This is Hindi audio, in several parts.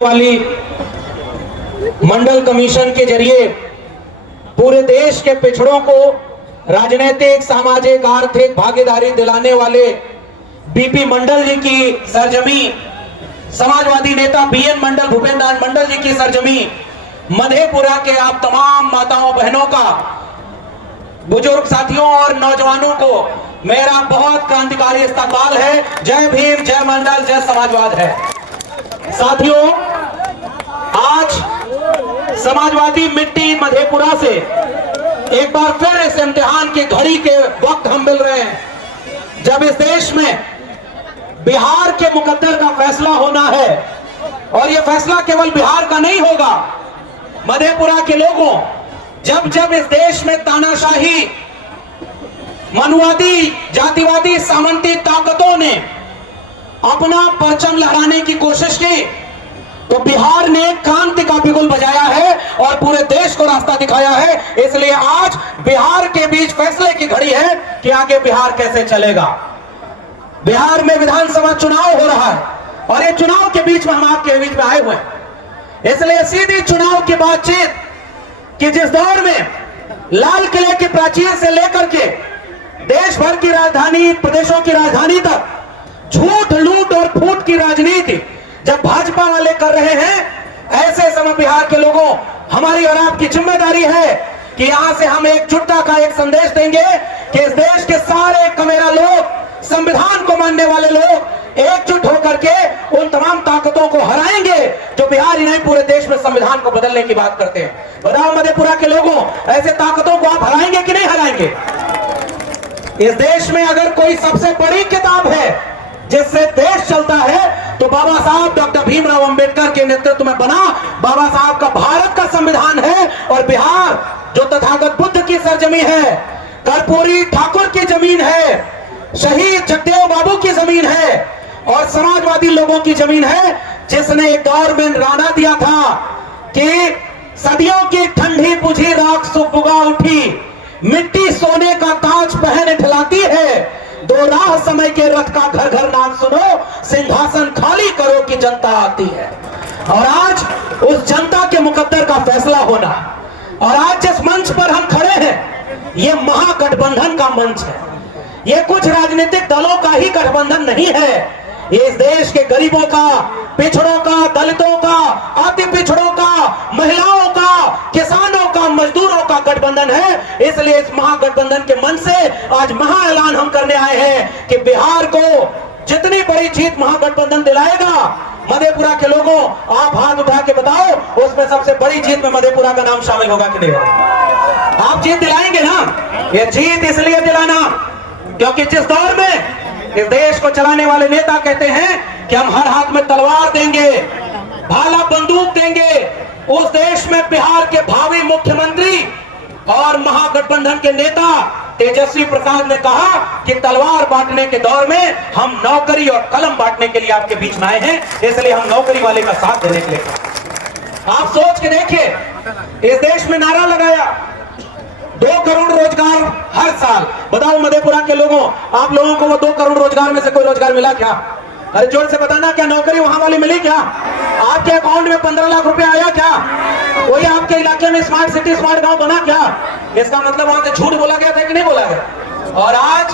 वाली मंडल कमीशन के जरिए पूरे देश के पिछड़ों को राजनीतिक, सामाजिक, आर्थिक भागीदारी दिलाने वाले बीपी मंडल जी की सरजमी, समाजवादी नेता बीएन मंडल, भूपेंद्र नाथ मंडल जी की सरजमी मधेपुरा के आप तमाम माताओं बहनों का, बुजुर्ग साथियों और नौजवानों को मेरा बहुत क्रांतिकारी इस्तकबाल है। जय भीम, जय मंडल, जय समाजवाद है। साथियों, आज समाजवादी मिट्टी मधेपुरा से एक बार फिर इस इम्तिहान की घड़ी के वक्त हम मिल रहे हैं जब इस देश में बिहार के मुकद्दर का फैसला होना है। और यह फैसला केवल बिहार का नहीं होगा, मधेपुरा के लोगों, जब जब इस देश में तानाशाही, मनुवादी, जातिवादी, सामंती ताकतों ने अपना परचम लहराने की कोशिश की, तो बिहार ने क्रांति का बिगुल बजाया है और पूरे देश को रास्ता दिखाया है। इसलिए आज बिहार के बीच फैसले की घड़ी है कि आगे बिहार कैसे चलेगा। बिहार में विधानसभा चुनाव हो रहा है और ये चुनाव के बीच में हम आपके बीच में आए हुए हैं। इसलिए सीधी चुनाव की बातचीत कि जिस दौर में लाल किले के प्राचीर से लेकर के देश भर की राजधानी, प्रदेशों की राजधानी तक झूठ, लूट और फूट की राजनीति जब भाजपा वाले कर रहे हैं, ऐसे समय बिहार के लोगों, हमारी और आपकी जिम्मेदारी है कि यहां से हम एकजुटता का एक संदेश देंगे कि इस देश के सारे कमेरा लोग, संविधान को मानने वाले लोग एकजुट होकर के उन तमाम ताकतों को हराएंगे जो बिहार ही नहीं पूरे देश में संविधान को बदलने की बात करते हैं। बताओ मधेपुरा के लोगों, ऐसे ताकतों को आप हराएंगे कि नहीं हराएंगे? इस देश में अगर कोई सबसे बड़ी किताब है जिससे देश चलता है तो बाबा साहब डॉक्टर भीमराव अंबेडकर के नेतृत्व में बना बाबा साहब का भारत का संविधान है। और बिहार जो तथागत बुद्ध की सरजमी है, कर्पूरी ठाकुर की जमीन है, शहीद जगदेव बाबू की जमीन है और समाजवादी लोगों की जमीन है, जिसने एक दौर में राना दिया था कि सदियों की ठंडी बुझी राख सुबुगा उठी, मिट्टी सोने का ताज पहन ठिलाती है, दो राह समय के रथ का घर घर नाम सुनो, सिंहासन खाली करो कि जनता आती है। और आज उस जनता के मुकद्दर का फैसला होना, और आज जिस मंच पर हम खड़े हैं, ये महागठबंधन का मंच है। ये कुछ राजनीतिक दलों का ही गठबंधन नहीं है, ये इस देश के गरीबों का, पिछड़ों का, दलितों का, अति पिछड़ों का, महिलाओं का, किसानों का, मजदूरों का गठबंधन है। इसलिए इस महागठबंधन के मन से आज महा ऐलान हम करने आए हैं कि बिहार को जितनी बड़ी जीत महागठबंधन दिलाएगा, मधेपुरा के लोगों आप हाथ उठा के बताओ, उसमें सबसे बड़ी जीत में मधेपुरा का नाम शामिल होगा कि नहीं होगा? आप जीत दिलाएंगे ना? ये जीत इसलिए दिलाना क्योंकि जिस दौर में इस देश को चलाने वाले नेता कहते हैं कि हम हर हाथ में तलवार देंगे, भाला बंदूक देंगे, उस देश में बिहार के भावी मुख्यमंत्री और महागठबंधन के नेता तेजस्वी प्रसाद ने कहा कि तलवार बांटने के दौर में हम नौकरी और कलम बांटने के लिए आपके बीच में आए हैं, इसलिए हम नौकरी वाले का साथ देने के लिए। आप सोच के देखिए, इस देश में नारा लगाया 2 करोड़ रोजगार हर साल। बताओ मधेपुरा के लोगों, आप लोगों को वो 2 करोड़ रोजगार में से कोई रोजगार मिला क्या? अरे जोर से बताना, क्या नौकरी वहां वाली मिली क्या? आपके अकाउंट में 15 लाख रुपए आया क्या? कोई आपके इलाके में स्मार्ट सिटी, स्मार्ट गांव बना क्या? इसका मतलब वहां से झूठ बोला गया था कि नहीं बोला गया? और आज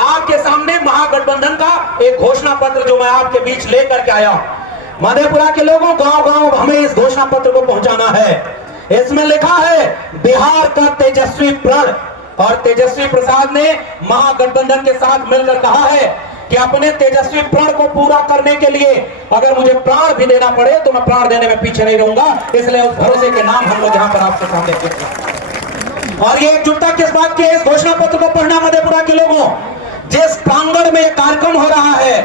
आपके सामने महागठबंधन का एक घोषणा पत्र जो मैं आपके बीच लेकर के आया हूं। मधेपुरा के लोगों, गांव गांव हमें इस घोषणा पत्र को पहुंचाना है। इसमें लिखा है बिहार का तेजस्वी प्रण, और तेजस्वी प्रसाद ने महागठबंधन के साथ मिलकर कहा है कि अपने तेजस्वी प्रण को पूरा करने के लिए अगर मुझे प्राण भी देना पड़े तो मैं प्राण देने में पीछे नहीं रहूंगा। इसलिए उस भरोसे के नाम हम लोग यहाँ पर आपके सामने रखते हैं। और ये एकजुटता किस बात की है? इस घोषणा पत्र को पढ़ना मधेपुरा के लोगों, जिस प्रांगण में कार्यक्रम हो रहा है,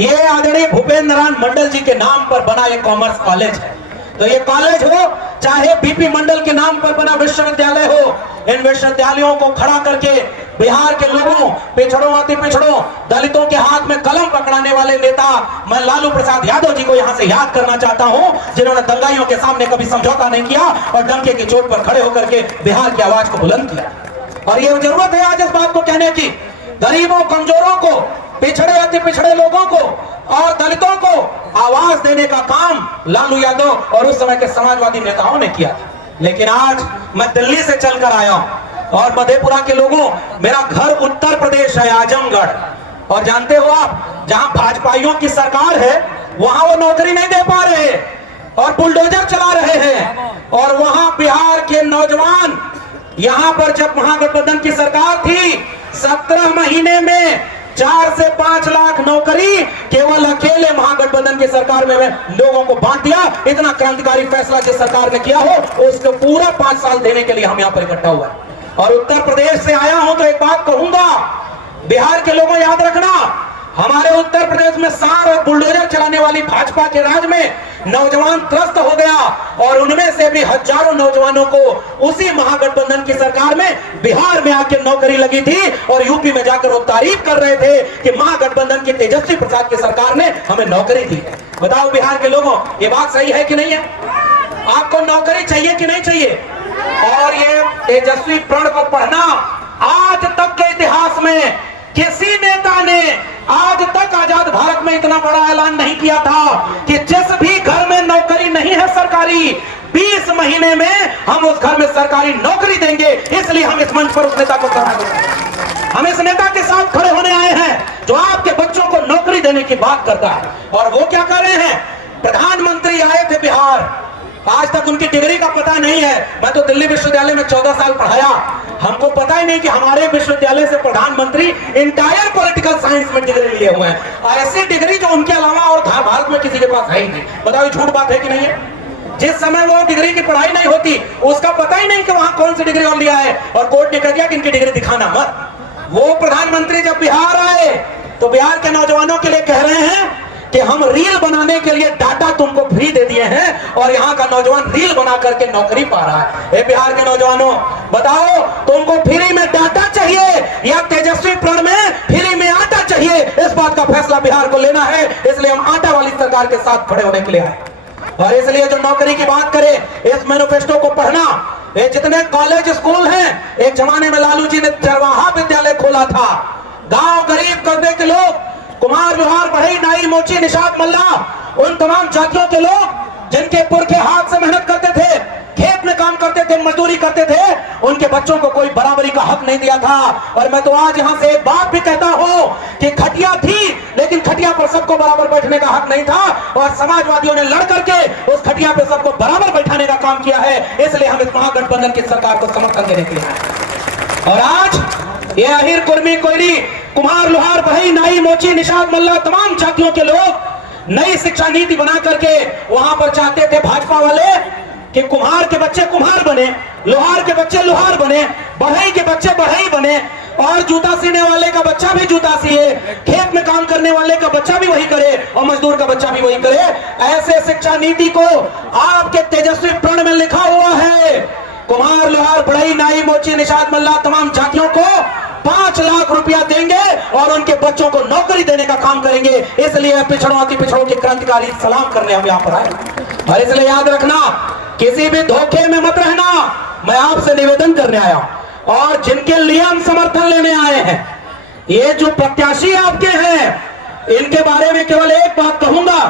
ये आदरणीय भूपेंद्र नाथ मंडल जी के नाम पर बना एक कॉमर्स कॉलेज है। तो ये कॉलेज हो चाहे बीपी मंडल के नाम पर बना विश्वविद्यालय हो, इन विश्वविद्यालयों को खड़ा करके बिहार के लोगों, पिछड़ों, अति पिछड़ों, दलितों के हाथ में कलम पकड़ाने वाले नेता मैं लालू प्रसाद यादव जी को यहां से याद करना चाहता हूं, जिन्होंने दंगाइयों के सामने कभी समझौता नहीं किया और डंके की चोट पर खड़े होकर के बिहार की आवाज को बुलंद किया। और ये जरूरत है आज इस बात को कहने की, गरीबों, कमजोरों को, पिछड़े, अति पिछड़े लोगों को और दलितों को आवाज देने का काम लालू यादव और उस समय के समाजवादी नेताओं ने किया। लेकिन आज मैं दिल्ली से चलकर आया हूं और मधेपुरा के लोगों, मेरा घर उत्तर प्रदेश है, आजमगढ़, और जानते हो आप, जहां भाजपाइयों की सरकार है वहां वो नौकरी नहीं दे पा रहे और बुलडोजर चला रहे हैं। और वहां बिहार के नौजवान, यहां पर जब महागठबंधन की सरकार थी, 17 महीने में 4 से 5 लाख नौकरी केवल अकेले महागठबंधन की सरकार में लोगों को बांट दिया। इतना क्रांतिकारी फैसला जिस सरकार ने किया हो उसको पूरा 5 साल देने के लिए हम यहां पर इकट्ठा हुआ है। और उत्तर प्रदेश से आया हूं तो एक बात कहूंगा, बिहार के लोगों याद रखना, हमारे उत्तर प्रदेश में सार और बुलडोजर चलाने वाली भाजपा के राज में नौजवान त्रस्त हो गया और उनमें से भी हजारों नौजवानों को उसी महागठबंधन की सरकार में बिहार में आके नौकरी लगी थी और यूपी में जाकर वो तारीफ कर रहे थे कि महागठबंधन की तेजस्वी प्रसाद की सरकार ने हमें नौकरी दी। बताओ बिहार के लोगों, ये बात सही है कि नहीं है? आपको नौकरी चाहिए कि नहीं चाहिए? और ये तेजस्वी प्रण को पढ़ना, आज तक के इतिहास में किसी नेता ने आज तक आजाद भारत में इतना बड़ा ऐलान नहीं किया था कि जिस भी घर में नौकरी नहीं है सरकारी, 20 महीने में हम उस घर में सरकारी नौकरी देंगे। इसलिए हम इस मंच पर उस नेता को सराहना करते हैं। हम इस नेता के साथ खड़े होने आए हैं जो आपके बच्चों को नौकरी देने की बात करता है। और वो क्या कर रहे हैं? प्रधानमंत्री आए थे बिहार, आज तक उनकी डिग्री का पता नहीं है। मैं तो दिल्ली विश्वविद्यालय में 14 साल पढ़ाया, हमको पता ही नहीं कि हमारे विश्वविद्यालय से प्रधानमंत्री इंटायर पॉलिटिकल साइंस में डिग्री लिए हुए हैं। ऐसी डिग्री जो उनके अलावा और भारत में किसी के पास है ही नहीं। बताओ ये झूठ बात है कि नहीं है? जिस समय वो डिग्री की पढ़ाई नहीं होती उसका पता ही नहीं कि वहां कौन सी डिग्री और लिया है, और कोर्ट ने कह दिया कि इनकी डिग्री दिखाना मत। वो प्रधानमंत्री जब बिहार आए तो बिहार के नौजवानों के लिए कह रहे हैं कि हम रील बनाने के लिए डाटा तुमको फ्री दे दिए हैं, और यहाँ का नौजवान रील बना करके नौकरी पा रहा है। ए बिहार के नौजवानों, बताओ तुमको फ्री में डाटा चाहिए या तेजस्वी प्रण में फ्री में आटा चाहिए? इस बात का फैसला बिहार को लेना है। इसलिए हम आटा वाली सरकार के साथ खड़े होने के लिए आए। और इसलिए जो नौकरी की बात करे, इस मैनिफेस्टो को पढ़ना। ये जितने कॉलेज स्कूल हैं, एक जमाने में लालू जी ने चरवाहा विद्यालय खोला था। गांव गरीब कस्बे के लोग, कुमार, लोहार, बढ़ई, नाई, मोची, निषाद, मल्ला, उन तमाम जातियों के लोग जिनके पुरखे हाथ से मेहनत करते थे, खेत में काम करते थे, मजदूरी करते थे, उनके बच्चों को कोई बराबरी का हक नहीं दिया था। और मैं तो आज यहां से एक बात भी कहता हूं कि खटिया थी, लेकिन खटिया पर सबको बराबर बैठने का हक नहीं था, और समाजवादियों ने लड़ करके उस खटिया पर सबको बराबर बैठाने का काम किया है। इसलिए हम इस महागठबंधन की सरकार को समर्थन देने के लिए आए। और आज ये अहिर, कुर्मी, कोयरी, कुम्हार, लोहार, बहई, नाई, मोची, निषाद, मल्ला, तमाम जातियों के लोग नई शिक्षा नीति बना करके वहां पर चाहते थे भाजपा वाले कि कुम्हार के बच्चे कुम्हार बने, लोहार के बच्चे लोहार बने, बढ़ई के बच्चे बढ़ई बने, और जूता सीने वाले का बच्चा भी जूता सिए, खेत में काम करने वाले का बच्चा भी वही करे, और मजदूर का बच्चा भी वही करे। ऐसे शिक्षा नीति को आपके तेजस्वी प्रण में लिखा हुआ है। कुम्हार, लोहार, बढ़ई, नाई, मोची, निषाद, मल्ला, तमाम जातियों को 5 लाख रुपया देंगे और उनके बच्चों को नौकरी देने का काम करेंगे। इसलिए पिछड़ों की क्रांतिकारी सलाम करने हम यहाँ पर आए। और इसलिए याद रखना, किसी भी धोखे में मत रहना। मैं आपसे निवेदन करने आया हूं, और जिनके लिए हम समर्थन लेने आए हैं, ये जो प्रत्याशी आपके हैं, इनके बारे में केवल एक बात कहूंगा।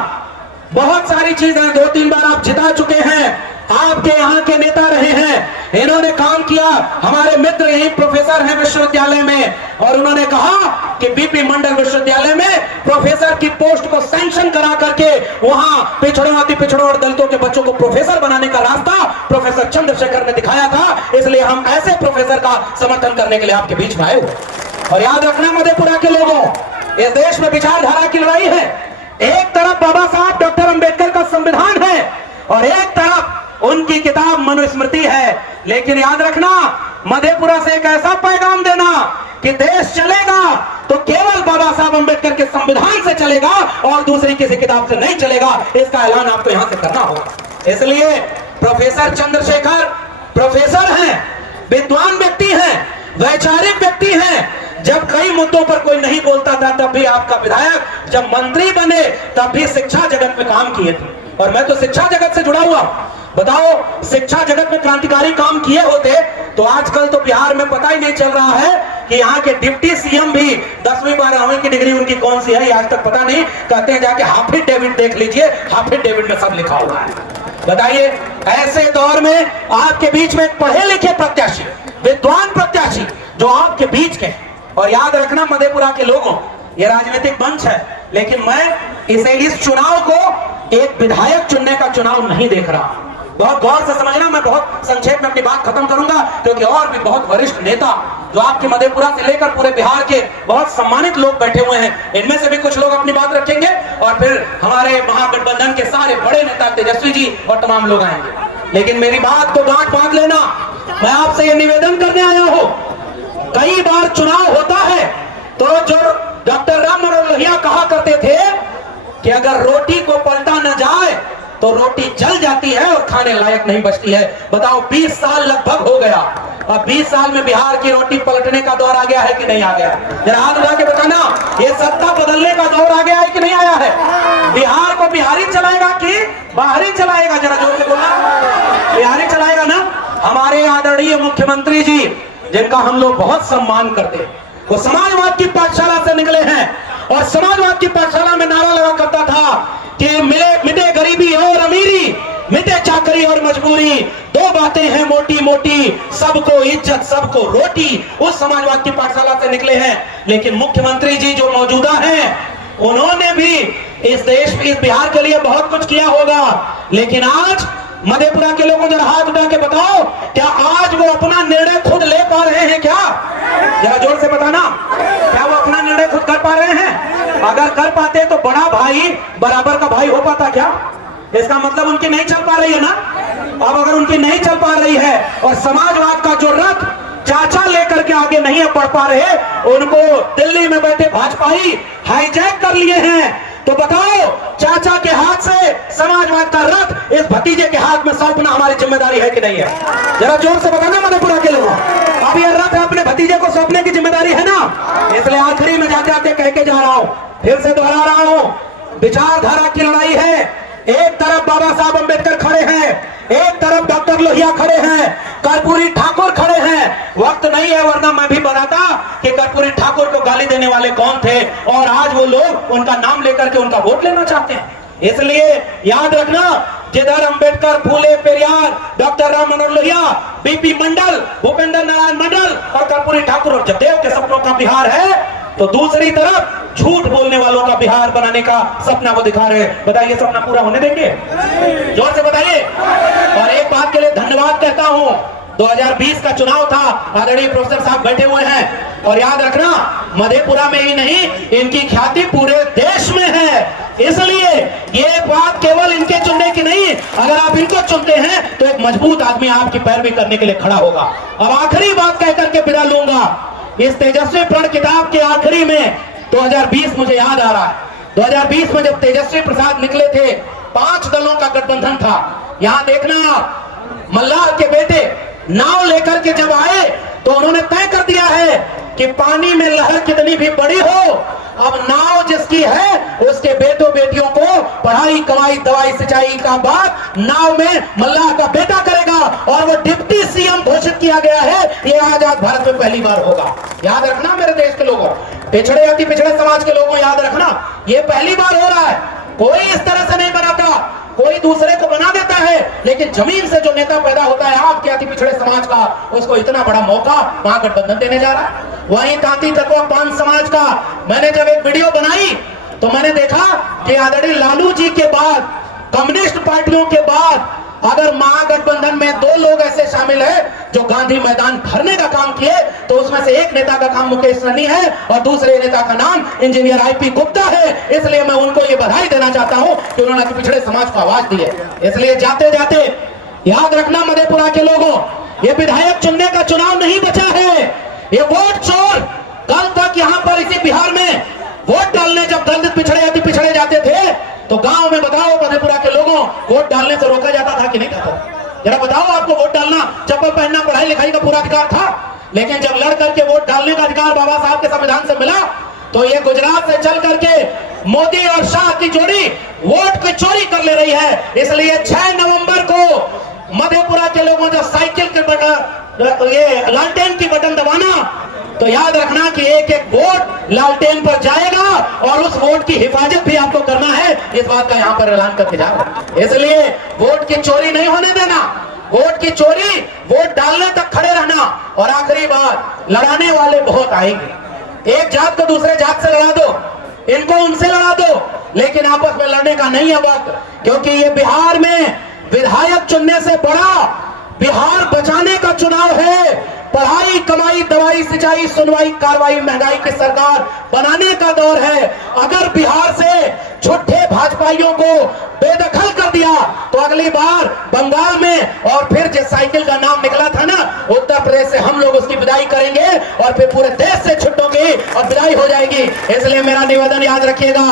बहुत सारी चीजें 2-3 बार आप जिता चुके हैं, आपके यहाँ के नेता रहे हैं, इन्होंने काम किया। हमारे मित्र यही प्रोफेसर हैं विश्वविद्यालय में, और उन्होंने कहा कि बीपी मंडल विश्वविद्यालय में प्रोफेसर की पोस्ट को सैंक्शन करा करके वहां पिछड़ों, अति पिछड़ों और दलितों के बच्चों को प्रोफेसर बनाने का रास्ता प्रोफेसर चंद्रशेखर ने दिखाया था। इसलिए हम ऐसे प्रोफेसर का समर्थन करने के लिए आपके बीच में आए हुए। और याद रखना मधेपुरा के लोगों, इस देश में विचारधारा की लड़ाई है। एक तरफ बाबा साहब डॉक्टर अंबेडकर का संविधान है और एक तरफ उनकी किताब मनुस्मृति है। लेकिन याद रखना, मधेपुरा से एक ऐसा पैगाम देना कि देश चलेगा तो केवल बाबा साहब अंबेडकर के संविधान से चलेगा और दूसरी किसी किताब से नहीं चलेगा। इसका ऐलान आपको यहां से करना होगा। इसलिए प्रोफेसर चंद्रशेखर प्रोफेसर हैं, विद्वान व्यक्ति हैं, वैचारिक व्यक्ति हैं। जब कई मुद्दों पर कोई नहीं बोलता था तब भी आपका विधायक, जब मंत्री बने तब भी शिक्षा जगत में काम किए थे, और मैं तो शिक्षा जगत से जुड़ा हुआ। बताओ, शिक्षा जगत में क्रांतिकारी काम किए होते तो आजकल तो बिहार में पता ही नहीं चल रहा है कि यहाँ के डिप्टी सीएम भी 10वीं 12वीं की डिग्री उनकी कौन सी है आज तक पता नहीं। कहते हैं जाके हाफिज डेविड देख लीजिए, हाफिज डेविड में सब लिखा हुआ है। बताइए, ऐसे दौर में आपके बीच में एक पढ़े लिखे प्रत्याशी, विद्वान प्रत्याशी जो आपके बीच के, और याद रखना मधेपुरा के लोगों, ये राजनीतिक मंच है, लेकिन मैं इस चुनाव को एक विधायक चुनने का चुनाव नहीं देख रहा। बहुत गौर से समझना, मैं बहुत संक्षेप में अपनी बात खत्म करूंगा, क्योंकि और भी बहुत वरिष्ठ नेता जो आपके मधेपुरा से लेकर पूरे बिहार के बहुत सम्मानित लोग बैठे हुए हैं, इनमें से भी कुछ लोग अपनी बात रखेंगे और फिर हमारे महागठबंधन के सारे बड़े नेता तेजस्वी जी और तमाम लोग आएंगे। लेकिन मेरी बात को गांठ बांध लेना, मैं आपसे ये निवेदन करने आया हूं, कई बार चुनाव होता है तो जो डॉक्टर राम मनोहर लोहिया कहा करते थे कि अगर रोटी को पलटा न जाए तो रोटी जल जाती है और खाने लायक नहीं बचती है। बताओ, 20 साल लगभग हो गया, अब 20 साल में बिहार की रोटी पलटने का दौर आ गया है कि नहीं आ गया? जरा हाथ उठा के बताना, ये सत्ता बदलने का दौर आ गया है कि नहीं आया है? बिहार को बिहारी चलाएगा कि बाहरी चलाएगा? जरा जोर से बोलना, बिहारी चलाएगा ना? हमारे आदरणीय मुख्यमंत्री जी, जिनका हम लोग बहुत सम्मान करते हैं, वो समाजवाद की पाठशाला से निकले हैं और समाजवाद की पाठशाला में नारा लगा करता था कि मिटे गरीबी और अमीरी, मिटे चाकरी और मजबूरी, दो बातें हैं मोटी मोटी, सबको इज्जत सबको रोटी। उस समाजवाद की पाठशाला से निकले हैं। लेकिन मुख्यमंत्री जी जो मौजूदा हैं, उन्होंने भी इस देश, इस बिहार के लिए बहुत कुछ किया होगा, लेकिन आज मधेपुरा के लोगों जरा हाथ उठा के बताओ, क्या आज वो अपना निर्णय खुद ले पा रहे हैं क्या? जरा जोर से बताना, क्या वो अपना निर्णय खुद कर पा रहे हैं? अगर कर पाते तो बड़ा भाई बराबर का भाई हो पाता क्या? इसका मतलब उनकी नहीं चल पा रही है ना। अब अगर उनकी नहीं चल पा रही है और समाजवाद का जो रथ चाचा लेकर के आगे नहीं बढ़ पा रहे, उनको दिल्ली में बैठे भाजपाई हाईजैक कर लिए हैं, तो बताओ, चाचा के हाथ से समाजवाद का रथ इस भतीजे के हाथ में सौंपना हमारी जिम्मेदारी है कि नहीं है? जरा जोर से बताना मधेपुरा के लोगों, अब ये रथ अपने भतीजे को सौंपने की जिम्मेदारी है ना? इसलिए आखिरी में जाते जाते कह के जा रहा हूं, फिर से दोहरा रहा हूं, विचारधारा की लड़ाई है। एक तरफ बाबा साहब अंबेडकर खड़े हैं, एक तरफ डॉक्टर लोहिया खड़े हैं, कर्पूरी ठाकुर खड़े हैं। वक्त नहीं है, वरना मैं भी बताता कि कर्पूरी ठाकुर को गाली देने वाले कौन थे और आज वो लोग उनका नाम लेकर के उनका वोट लेना चाहते हैं। इसलिए याद रखना, जिधर अंबेडकर, फूले, पेरियार, डॉक्टर राम मनोहर लोहिया, बीपी मंडल, भूपेंद्र नारायण मंडल और कर्पूरी ठाकुर और जगदेव के सपनों का बिहार है, तो दूसरी तरफ झूठ बोलने वालों का बिहार बनाने का सपना वो दिखा रहे हैं। बताइए, सपना पूरा होने देंगे? जोर से बताइए। और एक बात के लिए धन्यवाद कहता हूं, 2020 का चुनाव था, आदरणीय प्रोफेसर साहब बैठे हुए हैं, और याद रखना, मधेपुरा में ही नहीं, इनकी ख्याति पूरे देश में है। इसलिए ये बात केवल इनके चुनने की नहीं, अगर आप इनको चुनते हैं तो एक मजबूत आदमी आपकी पैरवी करने के लिए खड़ा होगा। अब आखिरी बात कहकर के विदा लूंगा, इस तेजस्वी प्रण किताब के आखिरी में 2020 मुझे याद आ रहा है, 2020 में जब तेजस्वी प्रसाद निकले थे, 5 दलों का गठबंधन था। यहां देखना, मल्लाह के बेटे नाव लेकर के जब आए तो उन्होंने तय कर दिया है कि पानी में लहर कितनी भी बड़ी हो, अब नाव जिसकी है उसके बेटों बेटियों को पढ़ाई, कमाई, दवाई, सिंचाई का बात नाव में मल्लाह का बेटा करेगा, और वो डिप्टी सीएम घोषित किया गया है। ये आजाद भारत में पहली बार होगा। याद रखना मेरे देश के लोगों, पिछड़े अति पिछड़े समाज के लोगों, याद रखना, ये पहली बार हो रहा है। कोई इस तरह से नहीं बनाता, कोई दूसरे को बना देता है, लेकिन जमीन से जो नेता पैदा होता है आपके अति पिछड़े समाज का, उसको इतना बड़ा मौका महागठबंधन देने जा रहा है। वहीं तांती तकवा पान समाज का मैंने जब एक वीडियो बनाई तो मैंने देखा कि आदरणीय लालू जी के बाद, कम्युनिस्ट पार्टियों के बाद, अगर महागठबंधन में 2 लोग ऐसे शामिल हैं जो गांधी मैदान भरने का काम किए, तो उसमें से एक नेता का काम मुकेश सहनी है और दूसरे नेता का नाम इंजीनियर आईपी गुप्ता है। इसलिए मैं उनको ये बधाई देना चाहता हूं कि उन्होंने पिछड़े समाज को आवाज दी है। इसलिए जाते जाते याद रखना मधेपुरा के लोगों, ये विधायक चुनने का चुनाव नहीं बचा है, ये वोट चोर। कल तक यहाँ पर इसी बिहार में वोट डालने जब दलित पिछड़े अति पिछड़े जाते थे तो गांव में, बताओ मधेपुरा के लोगों, वोट डालने से रोका जाता था कि नहीं था? जरा बताओ, आपको वोट डालना, चप्पल पहनना, पढ़ाई लिखाई का पूरा अधिकार था, लेकिन जब लड़ करके वोट डालने का अधिकार बाबा साहब के संविधान से मिला, तो ये गुजरात से चल करके मोदी और शाह की जोड़ी वोट की चोरी कर ले रही है। इसलिए 6 नवंबर को मधेपुरा के लोगों, जो साइकिल के बटन, ये लालटेन की बटन दबाना, तो याद रखना कि एक एक वोट लालटेन पर जाएगा और उस वोट की हिफाजत भी आपको करना है। इस बात का यहाँ पर ऐलान करके जा रहा है। इसलिए वोट की चोरी नहीं होने देना, वोट की चोरी, वोट डालने तक खड़े रहना। और आखिरी बात, लड़ाने वाले बहुत आएंगे। एक जात को दूसरे जात से लड़ा दो, इनको उनसे लड़ा दो, लेकिन आपस में लड़ने का नहीं है वक्त, क्योंकि ये बिहार में विधायक चुनने से बड़ा बिहार बचाने का चुनाव है। पढ़ाई, कमाई, दवाई, सिंचाई, सुनवाई, कार्रवाई, महंगाई की सरकार बनाने का दौर है। अगर बिहार से झूठे भाजपाइयों को बेदखल कर दिया तो अगली बार बंगाल में, और फिर जिस साइकिल का नाम निकला था ना उत्तर प्रदेश से, हम लोग उसकी विदाई करेंगे और फिर पूरे देश से छुट्टोगे और विदाई हो जाएगी। इसलिए मेरा निवेदन याद रखिएगा,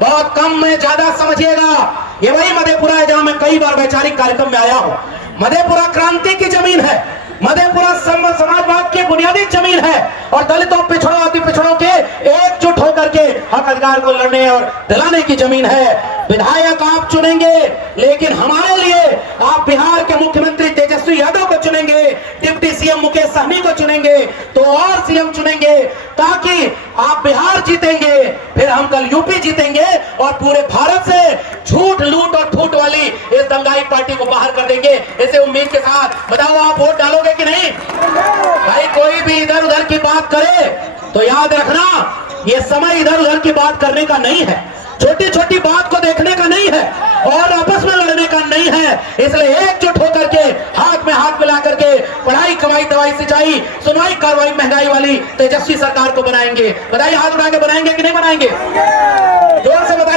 बहुत कम में ज्यादा समझिएगा। ये वही मधेपुरा है जहां मैं कई बार वैचारिक कार्यक्रम में आया हूं। मधेपुरा क्रांति की जमीन है, मधेपुरा समाजवाद की बुनियादी जमीन है, और दलितों, पिछड़ों, अति पिछड़ों के एकजुट होकर के हक अधिकार को लड़ने और दिलाने की जमीन है। विधायक आप चुनेंगे, लेकिन हमारे लिए आप बिहार के मुख्यमंत्री तेजस्वी यादव को चुनेंगे, डिप्टी सीएम मुकेश सहनी को चुनेंगे, तो और सीएम चुनेंगे, ताकि आप बिहार जीतेंगे, फिर हम कल यूपी जीतेंगे और पूरे भारत से झूठ, लूट और फूट वाली इस दंगाई पार्टी को बाहर कर देंगे। इसे उम्मीद के साथ बताओ, आप वोट डालोगे कि नहीं? भाई कोई भी इधर उधर की बात करे तो याद रखना, ये समय इधर उधर की बात करने का नहीं है, छोटी छोटी बात को देखने का नहीं है और आपस में लड़ने का नहीं है। इसलिए एकजुट होकर के हाथ में हाथ मिला करके पढ़ाई, कमाई, दवाई, सिंचाई, सुनवाई, कार्रवाई, महंगाई वाली तेजस्वी सरकार को बनाएंगे। बताइए, हाथ उठा के बनाएंगे कि नहीं बनाएंगे? जोर से बताइए।